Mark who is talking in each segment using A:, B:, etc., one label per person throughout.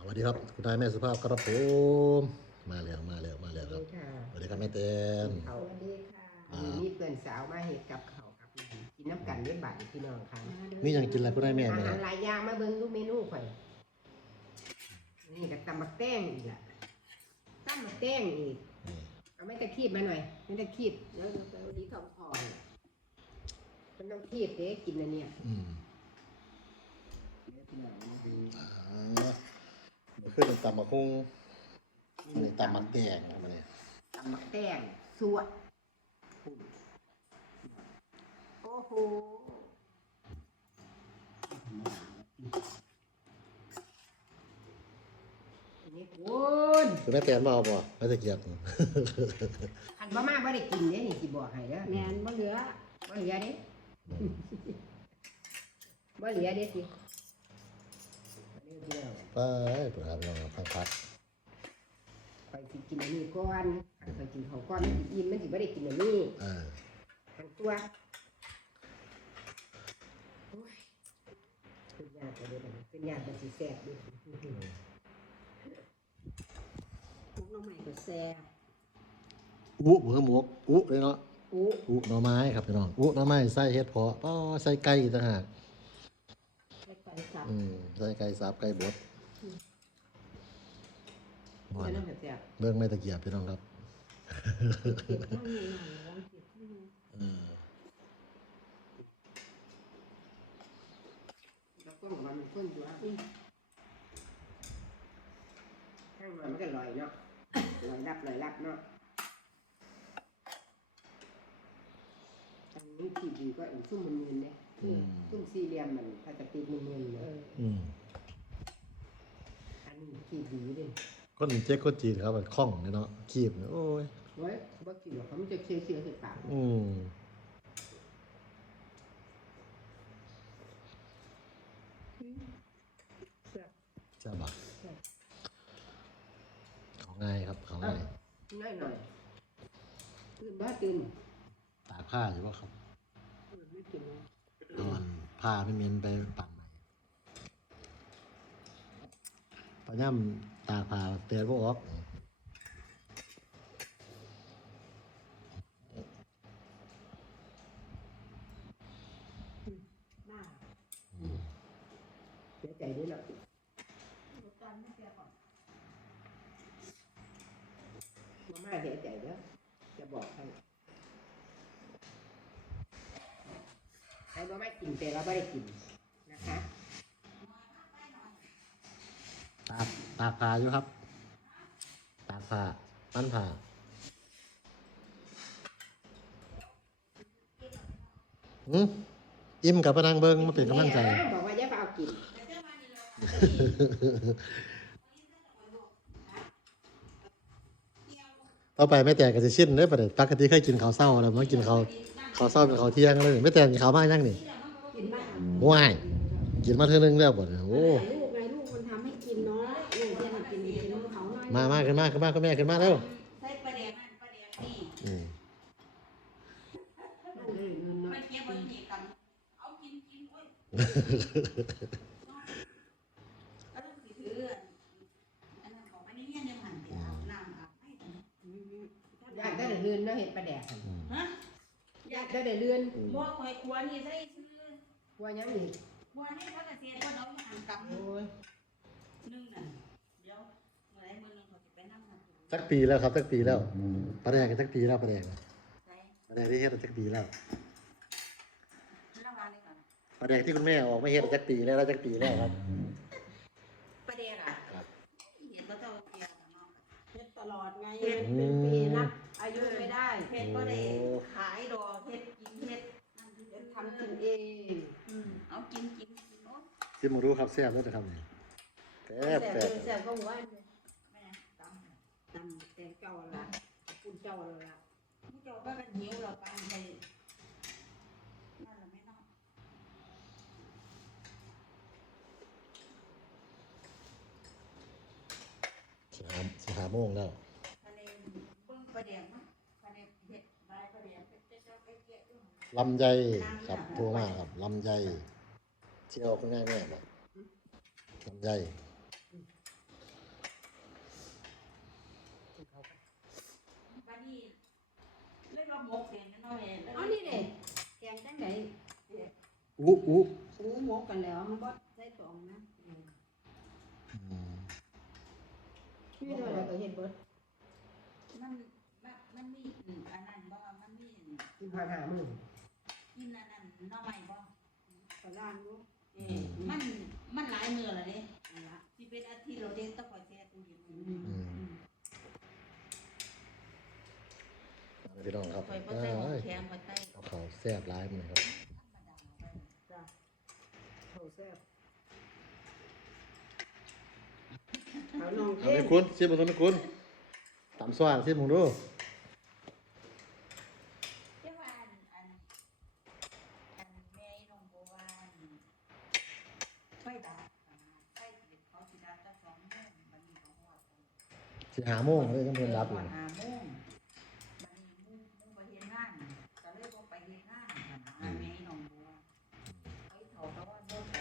A: สวัสดีครับคุณนายแม่สุภาพครับผมมาแล้วครับสวัสดีครับแม่เต้น
B: สวัสดีค่ะมีเพื่อนสาวมาเห็ดกับเขากับกินน้ำกันเล่นบาทพี่น้องค่ะ
A: มีอย่างกินอะไรคุณนายแม่
B: อา
A: เนี่ย
B: หารหลายอย่างมาเบิ่งดูเมนูข่อยนี่กับตำบักแตงอีกล่ะตำบักแตงอีกเอาไม่ตะคีบมาหน่อยไม่ตะคีบแล้วเอาดีทองอ่อนมันต้องคีบเด้กินอันเนี้ย
A: ขึ้นตำมะคุ้งนี่ตำมันแดงครับเนี่ย
B: ตำบักแตงสวดโอ้โหนี่คุณ
A: แม่เต้นมาเอาบ่ไม่ตะเกียบ
B: คันบ่มาบ่ได้กินเด้นี่สิบอกให้เด้อ
C: แมนบ่เหลือ
B: บ่เหลือเด้บ่เหลือเด้สิ
A: ไปเปิดครับลองพัก
B: ไปสิกินอันนี้ก่อนไปกินข้าวก่อนมันสิอิ่มมันสิบ่ได้กินอันนี้ทั้งตัวโอ้ยเป็นญาติกันเลยเป็นญาติกันสิแซ่บดิ
C: พวกน้องใหม่ก็แซ่บ
A: อู้เพิ่มหมวกอู้เลยเนาะ
B: อู้
A: อู้หน่อไม้ครับพี่น้องอู้หน่อไม้ใส่เห็ดเพาะป้อใส่ไก่ต่างหาก
C: ไก่ไก่สับ
A: ใส่ไก่สับไก่บด
B: เดี๋ยวน้ำแซ่บ
A: เบิ่งไม่ตะเกียบพี่น้องครับ
C: เก็บข้างในหน่อยลองเก็บข้างใน
B: แล้วก็มันข้นอยู่ข้างในมันก็ลอยเนาะลอยรับเนาะอันนี้ที่ดีก็อีกซุ่มมึนๆเนี่ยซุ่มสี่เหลี่ยมมันถ้าจะตีมึนๆเลย อันนี้ขีดดีเลย
A: คนเจ๊กคนจีนครับมันคล่องเนาะคีบโอ้ย
B: ไว้บ่กินหรอกเขามันจะเสียใส่ปาก
A: จะบักของง่ายครับของง่าย
B: น้อยหน่อยตื่นบ้าตื่น
A: ตากผ้าอยู่ว่าครับ
B: ไม่กินเลย
A: นอนผ้าไม่เม้นไปปั่นใหม่พยายามตากผ้าเตือนพวกออก
C: บ้า
B: เสียใจด้วยเนาะ
C: ตอนไม่แซ่บก่อน
B: มาม่าเสียใจแล้วจะบอกให้ไอ้บ่ไม่กินแต่เราไม่ได้กินนะคะ
A: ตากผ้าอยู่ครับตากผ้าปั้นผ้าอิ่มกับพนังเบิ้งมาเป็นกำลังใจ
B: บอกว่าอย่าไปเอากิน
A: ต่อไปไม่แต่ก็จะชินได้ประเด็นปกติเคยกินข้าวเศร้าแล้วมากินข้าวเศร้าเป็นข้าวเที่ยงเลยไม่แต่กินข้าวมากยังนี่
C: กินบ้าง
A: ว้ายกินมาเท่านึงแล้วบ่เนี่ยโอ้
C: ลูกไงลูกมันทำให้กินเนาะลูกเที่ยงกินเขาหน่อย
A: มาขึ้นมาคุณแม่ขึ้นมาแล้ว
D: ใส่ปลาแดกนั่นปลาแดกนี่ มันเก็บไว้ที่กันเอากินโอ้ยแล้วต้องสิถืออันนั้นของมันนี่เนี่ยเนี่ยมันเดี๋ยวเอาน้ำอาบให้กัน
B: ญาติได้เรือนเนาะเห็ดปลาแดก
D: ฮะ
B: ญาติได้เรือน
D: บ่คอยควรนี่ใส่ซื้อ
B: ว่ายังนี่
D: ควรให้เขาเกษตรว่าน้องห่างกับ
B: โอ้ย
D: นึงน่ะเดี๋ยวเมื่อไรมื้อนึงเขาสิไปนั่งกัน
A: สักปีแล้วครับสักปีแล้วปลาแดงกันสักปีแล้วปลาแดง
D: ใส่
A: ปลาแดงที่เฮ็ดสักปีแล้ว
D: ระวังนี่ก่อน
A: ปลาแดงที่คุณแม่ออกไม่เฮ็ดสักปีแล้วสักปีแล้วครับ
D: ปลาแดกอ่ะเห็นบ่เท่าเทียมเนาะ
C: เฮ็ดตลอดไงเป็นปีนับอายุไม่ได้
D: เฮ็ดบ่ได้ขายดอกเฮ็ดกินเฮ็ดนั่นคือ
C: เฮ็ดทำกินเอง
D: เอากินเนาะ
A: ชิมมาดูครับแซ่บแล้วนะครับนี่แซ่บ
C: แซ่บก็หมู่บ้าน
D: แม่ตำ
C: ตำแตงเจ้าละปุ่นเจ้าละ
D: ผู้เจ้าก็กันหิวเราตามไปนั่นแหละไม่นอก
A: สิหาโมงแล้ว
D: ทะเลเบิ้งประเดี๋ยวมั้งทะเลเห็ดใบประเดี๋ยวเป็นเจ้าไอ้เกี้ยด้วย
A: ลำไยครับโทรมาครับลำไยที่เอาคุณแม่บอกลำไย
D: ว่าหมกเองน้อยๆ
C: เอานี่เด็กแกงจังไหน
A: อู้
C: หูหมกกันแล้วมันบ่ใส่ตองนะ
B: มีเท่าไหร่ก็เฮ็ดเบิด
D: มันมีอันนั้นบ่มันมี
B: กินผ่านหามื้อ
D: กินอันนั้นหน่อไม้บ่
C: กระล่างลูก
D: มันหลายมื้อแล้วเด้
C: เอาละ
D: สิเป็นอาทิตย์เราเด้ต้องคอยแช่ตู้เย็นไว้
A: พี่น้องครับ
D: คอยบ่ใส่หอมแข็งบ่ใส่
A: เอาเขาแซ่บร้ายมันครับ
D: ธรรมดาไป
C: จ้ะ
B: โหแซ่บ
C: เอาน้อง
A: เอา
C: เท่
A: ไปคุณชิมมึงนะคุณตำสว่างชิมมึงดู
D: แต่ว่าอันแม่น้องบัวว่าไฟดับไฟสิเขาสิดับแต่2 โมงบัดนี้ก็ฮอด
A: สิหาโมงเลยต้องเพิ่นรับอยู่
D: 5 โมงบัดนี้มุ่งไปเฮ็ดงานก็เลยบ่ไปเฮ็ดงานแม่น้องบัวไอ้เฒ่าก็ว่าบ่ไป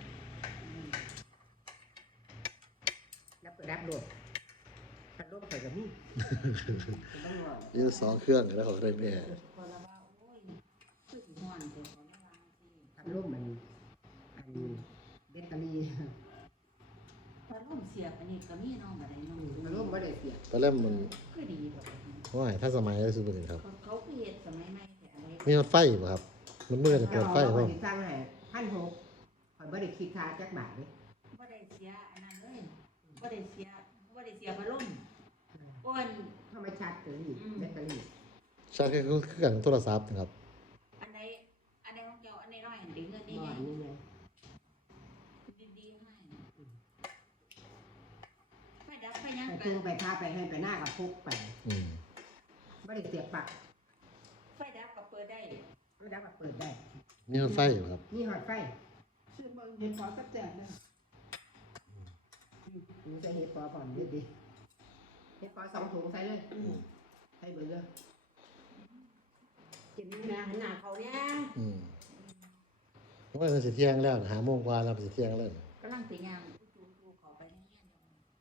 B: รับโลดพัดลมข่อยก็มีต้องรอ
A: ยืด2เครื่องแล้วเขาก็ได้แม่
D: พอละว่าโอ้ยคือสิฮ้อนเด้อเขาไม่ว่าสิ
B: พัดลมมันอันแบตเตอรี่
D: พอลมเสียบอันนี้ก็มีเนาะบ่ได้เนาะ
B: พัดลมบ่ได้เสียบ
A: ตอนแรกมัน
D: คือดีดอก
A: โอ้ยถ้าสมัยได้สุดเลยครับ
D: เขาคือเฮ็ดสมัยใหม่แต่อะไร
A: มีรถไฟบ่ครับ มันมืดจะเปิดไฟ
B: เอา
A: บ่
B: สิสร้างให้1,600ข่อยบ่ได้คิดค่าจักบาทเด้
D: บ่ได้เสียอันนั้นเลยบ่ได้เสียพัดลมอ้วน
B: เข้ามาชาร์จตัวนี้แบตเตอรี่
A: ชาร์จคือกันโทรศัพท์นะครับ
D: อันใดของเจ้าอันใดน้อยอันใดเงินนี่
B: บ่
D: ไง
B: นี่ไง
D: ดีๆให้ไปดับไปยัง
B: ไป
D: กั
B: ทุ่
D: น
B: งไปพาไปให้ไปหน้ากับพกไป
A: อืม
B: บ่ได้เสียบปลั๊ก
D: ไฟดับก็เปิดได้
B: บ่ได้ก็เปิดได้
A: มีรถไฟบ่ครับ
B: นี่หอดไฟ
C: ชื่อเบิ่งเห็นขอสักแจกนะ
B: ถุงใส่เห็ดพอพร้อมเด็ดดิเห็ดพอ2 ถุงใส่เลยใส่เบิดเลย
C: กินแม่หันหน้าเขาเนี่ย
A: อืมเพราะว่ามันสิเที่ยงแล้วหาโมงกว่าแล้วมันสิเที่ยงแล้ว
D: กำลังสิย่างจู่ๆเข้าไปในเฮียน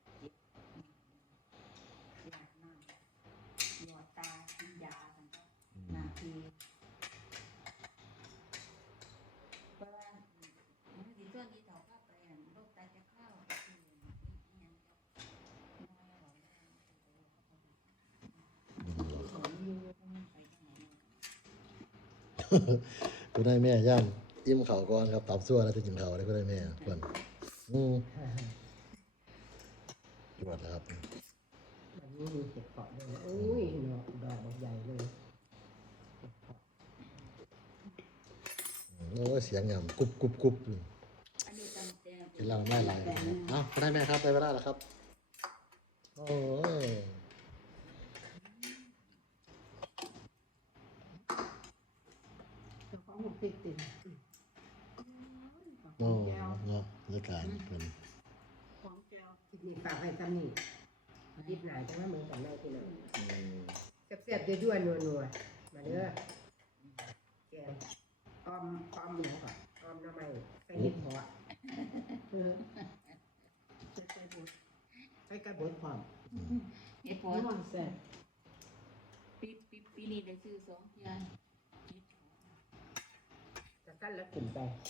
D: อยากน้ำหยอดตากินยาซั่นก็นาทีเพราะว่ามันสิส่วนที่เฒ่าพาไปอันโรคไตจะเข้าคืออีหยังจะน้อยบ่ได้สอนอยู่ว่ามันไปจังไหน
A: คุณได้แม่ย่านอิ่มเขาวก่อนครับตับซั่วแล้วจะกินเขาวได้คุณได้แม่เพิ่นจวดแล้วครับ
B: วันนี้มีเห็ดเพาะด้วยนะอุ้ยดอกบักใหญ่เลย
A: โอ้ยเสียงยำกรุบกรุบกรุบอยู่
D: อันนี้ตำแตง
A: กินแล้วไม่ไหลครับเอ้าคุณได้แม่ครับได้เวลาแล้วครับ โอ้ย
C: เจ้าของผมติด
A: โอ้เนาะรายการเพิ่น
C: ของแก้ว
B: คลิปนี้ฝากไว้ซ้ำนี่ยิบหลายจังว่ามือกันได้พี่น้องแซ่บๆยั่วๆนัวๆมาเด้อแกงอ้อมหมูก่อนอ้อมหน้ำไม้ใส่เห็ดเพาะ
C: ใส่บุญ
B: ใส่กระบดพร้อม
D: เฮ็ดพอ
C: น้องแซ่บ
D: ปีนี้ได้ซื้อ2 เทื่อ
B: จะกั้นแล้วขึ้นไป